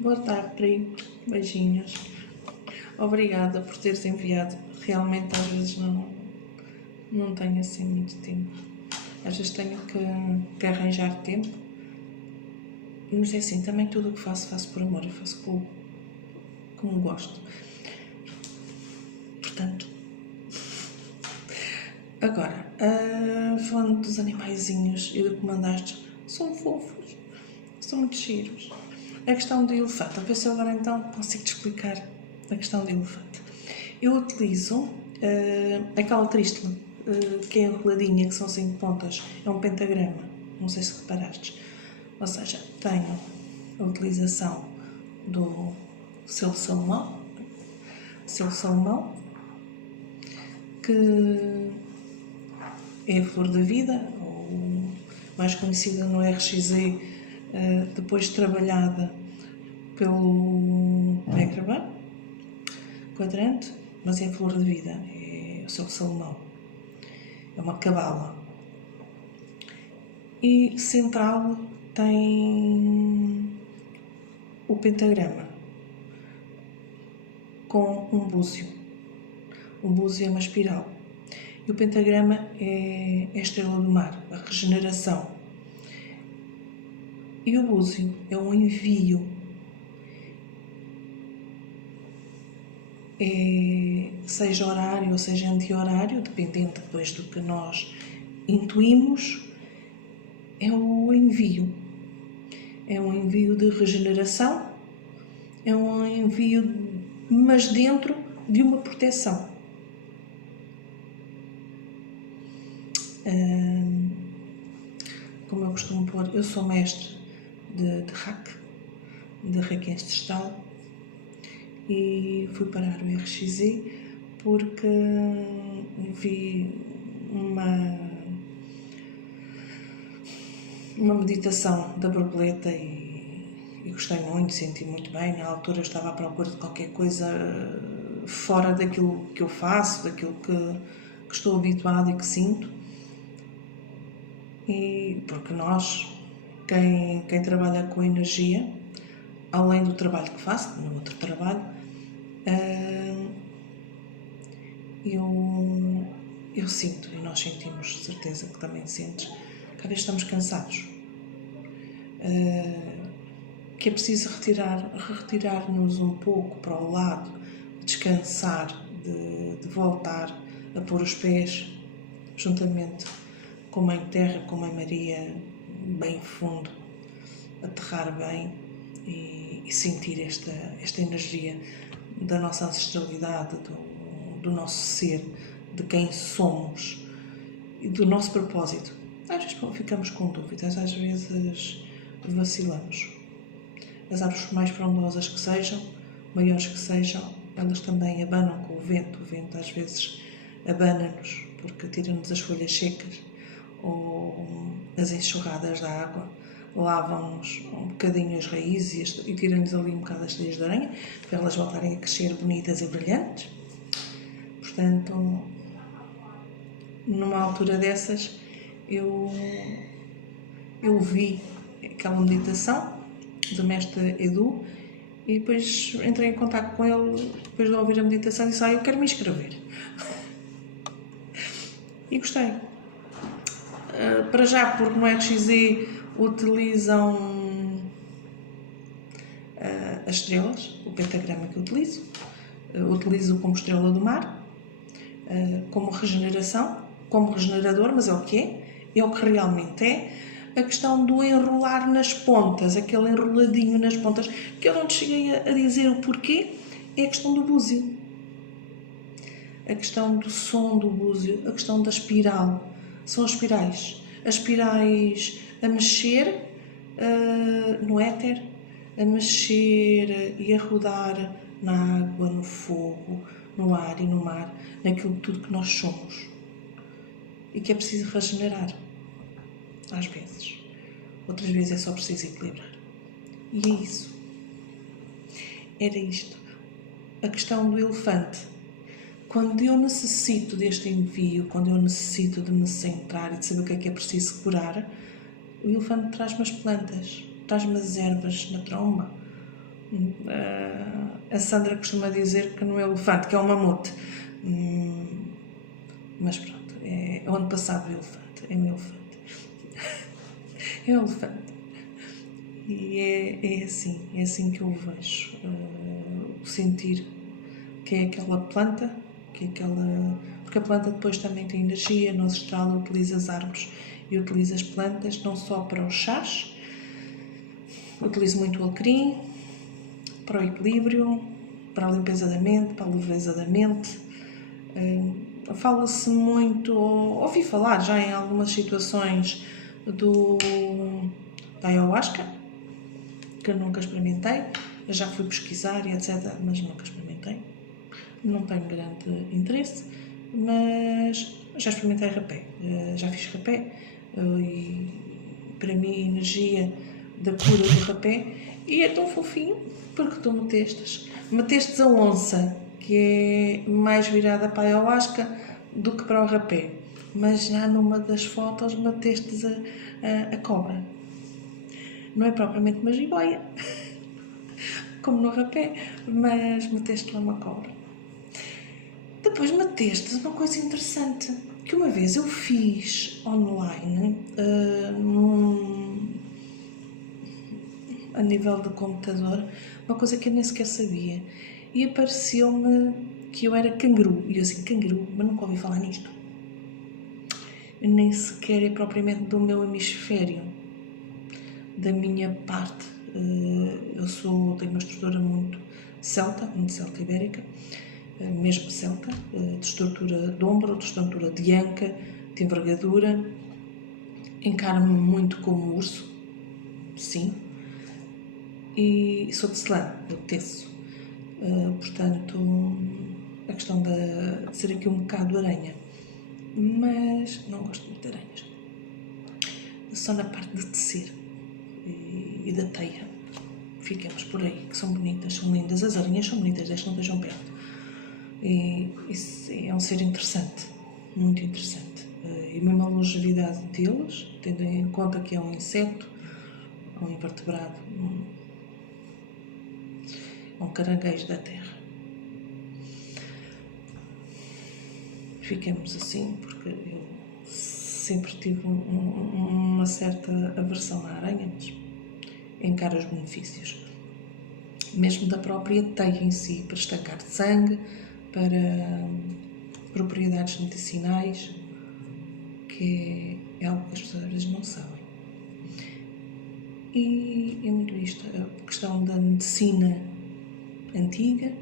Boa tarde, Pri. Beijinhos. Obrigada por teres enviado. Realmente às vezes não tenho assim muito tempo. Às vezes tenho que arranjar tempo. Mas é assim, também tudo o que faço por amor. Eu faço como gosto. Portanto, agora, falando dos animaizinhos e do que mandaste, são fofos, são muito giros. A questão do elefante, a ver se agora então consigo-te explicar a questão do elefante. Eu utilizo aquela trístula que é enroladinha, que são 5 pontas, é um pentagrama, não sei se reparaste. Ou seja, tenho a utilização do selo Salomão, que é a flor da vida, ou mais conhecida no RXZ, depois trabalhada pelo Necraban, quadrante, mas é a flor da vida, é o selo Salomão, é uma cabala. E central tem o pentagrama com um búzio. Um búzio é uma espiral. E o pentagrama é a estrela do mar, a regeneração. E o búzio é um envio. Seja horário ou seja anti-horário, dependendo depois do que nós intuímos, é o envio. É um envio de regeneração, é um envio, mas dentro de uma proteção. Como eu costumo pôr, eu sou mestre de Reiki ancestral, e fui parar o RXZ porque vi uma meditação da borboleta e gostei muito, senti muito bem. Na altura eu estava à procura de qualquer coisa fora daquilo que eu faço, daquilo que estou habituado e que sinto. E porque nós, quem trabalha com energia, além do trabalho que faço, no outro trabalho, eu sinto, e nós sentimos, certeza que também sentes, cada vez estamos cansados, que é preciso retirar-nos um pouco para o lado, descansar, de voltar a pôr os pés juntamente com a Mãe Terra, com a Mãe Maria, bem fundo, aterrar bem e sentir esta energia da nossa ancestralidade, do nosso ser, de quem somos e do nosso propósito. Às vezes ficamos com dúvidas, às vezes vacilamos. As árvores mais frondosas que sejam, maiores que sejam, elas também abanam com o vento. O vento às vezes abana-nos porque tira-nos as folhas secas, ou as enxurradas da água lavam-nos um bocadinho as raízes e tiram-nos ali um bocado as teias de aranha para elas voltarem a crescer bonitas e brilhantes. Portanto, numa altura dessas, eu vi aquela meditação do mestre Edu e depois entrei em contato com ele depois de ouvir a meditação e disse: eu quero me inscrever. E gostei. Para já, porque no RXZ utilizam as estrelas, o pentagrama que utilizo como estrela do mar, como regeneração, como regenerador, mas é o que realmente é. A questão do enrolar nas pontas, aquele enroladinho nas pontas, que eu não te cheguei a dizer o porquê, é a questão do búzio. A questão do som do búzio, a questão da espiral. São as espirais a mexer no éter, a mexer e a rodar na água, no fogo, no ar e no mar, naquilo tudo que nós somos. E que é preciso regenerar, às vezes. Outras vezes é só preciso equilibrar. E é isso. Era isto. A questão do elefante. Quando eu necessito deste envio, quando eu necessito de me centrar e de saber o que é preciso curar, o elefante traz-me as plantas, traz-me as ervas na tromba, A Sandra costuma dizer que não é elefante, que é um mamute. Mas pronto, é o ano passado o elefante, é um elefante. É um elefante. E é assim que eu o vejo. Sentir que é aquela planta, porque a planta depois também tem energia, no ancestral utiliza as árvores e utiliza as plantas não só para os chás, utilizo muito o alecrim, para o equilíbrio, para a limpeza da mente, para a leveza da mente. Fala-se muito, ouvi falar já em algumas situações da ayahuasca, que eu nunca experimentei, eu já fui pesquisar e etc, mas nunca experimentei, não tenho grande interesse, mas já experimentei rapé, já fiz rapé, e para mim a energia da cura do rapé, e é tão fofinho, porque tu metestes a onça, que é mais virada para a ayahuasca do que para o rapé, mas já numa das fotos metestes a cobra. Não é propriamente uma jiboia, como no rapé, mas meteste lá uma cobra. Depois metestes uma coisa interessante, que uma vez eu fiz online, a nível de computador, uma coisa que eu nem sequer sabia, e apareceu-me que eu era canguru, e eu assim, canguru, mas nunca ouvi falar nisto. Nem sequer é propriamente do meu hemisfério, da minha parte. Eu tenho uma estrutura muito celta ibérica, mesmo celta, de estrutura de ombro, de estrutura de anca, de envergadura. Encaro-me muito como urso, sim, e sou de Celã, eu teço. Portanto, a questão de ser aqui um bocado aranha, mas não gosto muito de aranhas, só na parte de tecer e da teia. Fiquemos por aí, que são bonitas, são lindas, as aranhas são bonitas, desde que não estejam perto. E isso é um ser interessante, muito interessante. E mesmo a longevidade deles, tendo em conta que é um inseto, um invertebrado, um caranguejo da terra. Fiquemos assim, porque eu sempre tive uma certa aversão à aranha, mas encaro os benefícios. Mesmo da própria teia em si, para estancar sangue, para propriedades medicinais, que é algo que as pessoas às vezes não sabem. E é muito isto, a questão da medicina antiga,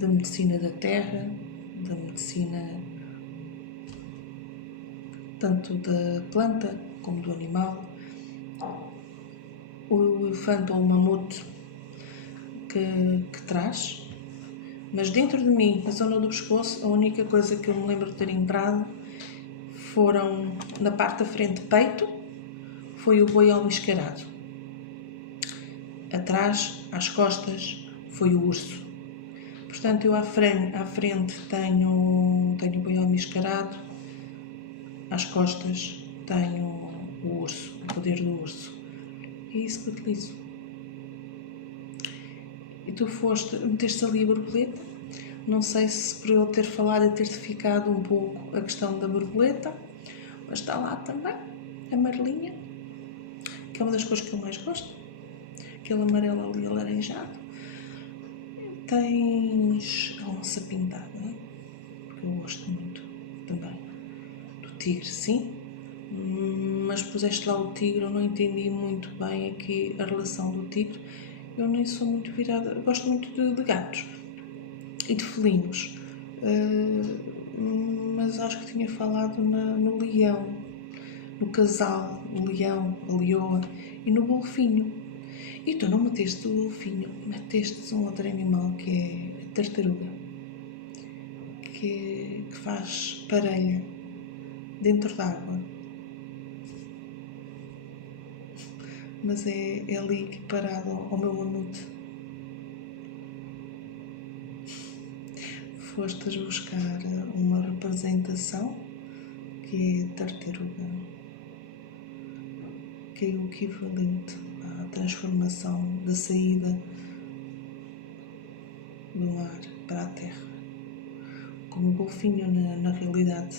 da medicina da terra, da medicina tanto da planta como do animal. O elefante ou o mamute que traz, mas dentro de mim, na zona do pescoço, a única coisa que eu me lembro de ter entrado foram, na parte da frente, peito, foi o boi almiscarado. Atrás, às costas, foi o urso. Portanto, eu à frente tenho o boi almiscarado, às costas tenho o urso, o poder do urso. É isso que utilizo. E tu meteste ali a borboleta. Não sei se por eu ter falado e ter-te ficado um pouco a questão da borboleta, mas está lá também, a amarelinha, que é uma das cores que eu mais gosto. Aquele amarelo ali alaranjado. Tens a onça pintada, porque eu gosto muito também do tigre, sim, mas puseste lá o tigre, eu não entendi muito bem aqui a relação do tigre. Eu nem sou muito virada, gosto muito de gatos e de felinos, mas acho que tinha falado no leão, no casal, o leão, a leoa e no golfinho. E tu não meteste o golfinho, meteste um outro animal que é a tartaruga, que faz parelha dentro d'água, mas é ali equiparado ao meu mamute. Fostes buscar uma representação que é a tartaruga, que é o equivalente à transformação da saída do mar para a terra. Como o golfinho, na realidade,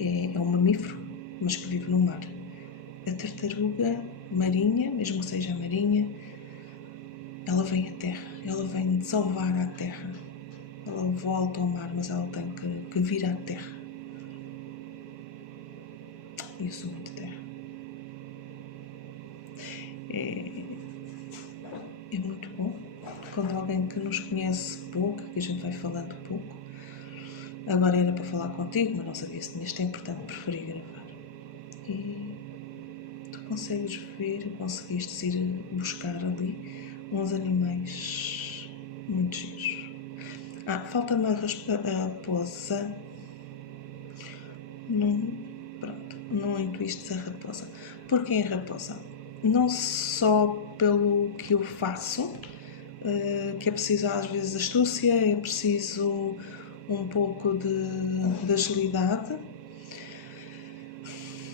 é um mamífero, mas que vive no mar. A tartaruga marinha, mesmo que seja marinha, ela vem à terra, ela vem salvar a terra. Ela volta ao mar, mas ela tem que vir à terra. E eu sou muito terra. É muito bom quando alguém que nos conhece pouco, que a gente vai falando pouco. Agora era para falar contigo, mas não sabia se tinhas tempo, portanto preferi gravar. E tu consegues ver, conseguiste ir buscar ali uns animais muito giros. Falta-me a raposa. Não intuíste a raposa. Porquê a raposa? Não só pelo que eu faço, que é preciso às vezes astúcia, é preciso um pouco de agilidade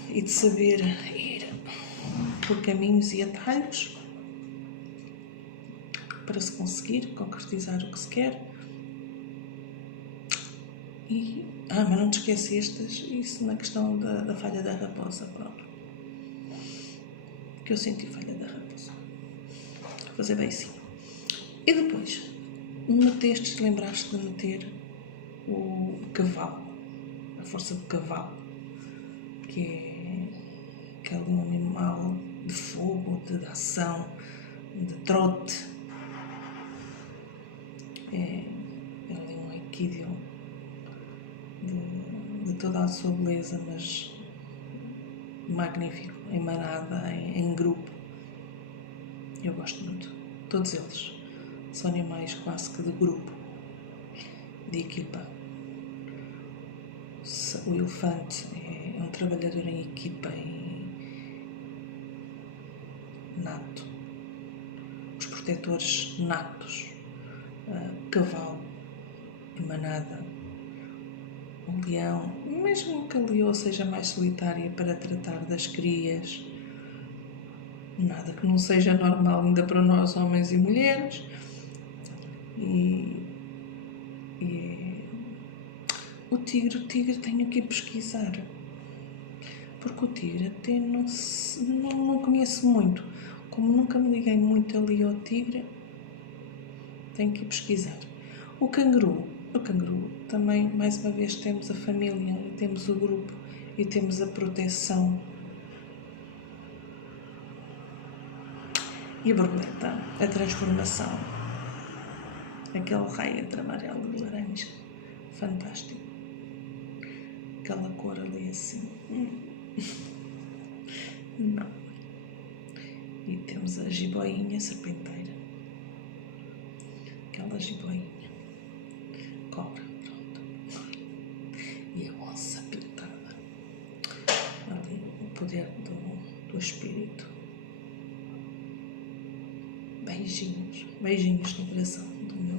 e de saber ir por caminhos e atalhos para se conseguir concretizar o que se quer. Mas não te esquecestes isso na questão da falha da raposa, pronto. Que eu senti falha da raposa. Vou fazer bem assim. E depois, lembraste de meter o cavalo, a força do cavalo, que é aquele animal de fogo, de ação, de trote. É ali um equídeo de toda a sua beleza, mas magnífico, em manada, em grupo. Eu gosto muito. Todos eles são animais quase que de grupo, de equipa. O elefante é um trabalhador em equipa, nato. Os protetores natos. Cavalo, em manada. O leão, mesmo que a leoa seja mais solitária para tratar das crias, nada que não seja normal ainda para nós, homens e mulheres. O tigre tenho que ir pesquisar, porque o tigre até não conheço muito. Como nunca me liguei muito ali ao tigre, tenho que ir pesquisar. O canguru também, mais uma vez, temos a família, e temos o grupo e temos a proteção. E a borboleta, a transformação, aquele raio entre amarelo e laranja, fantástico. Aquela cor ali assim. Não. E temos a jiboinha serpenteira. Aquela jiboinha. Cobra, pronto. E a onça pintada. Ali o poder do espírito. Beijinhos no coração do meu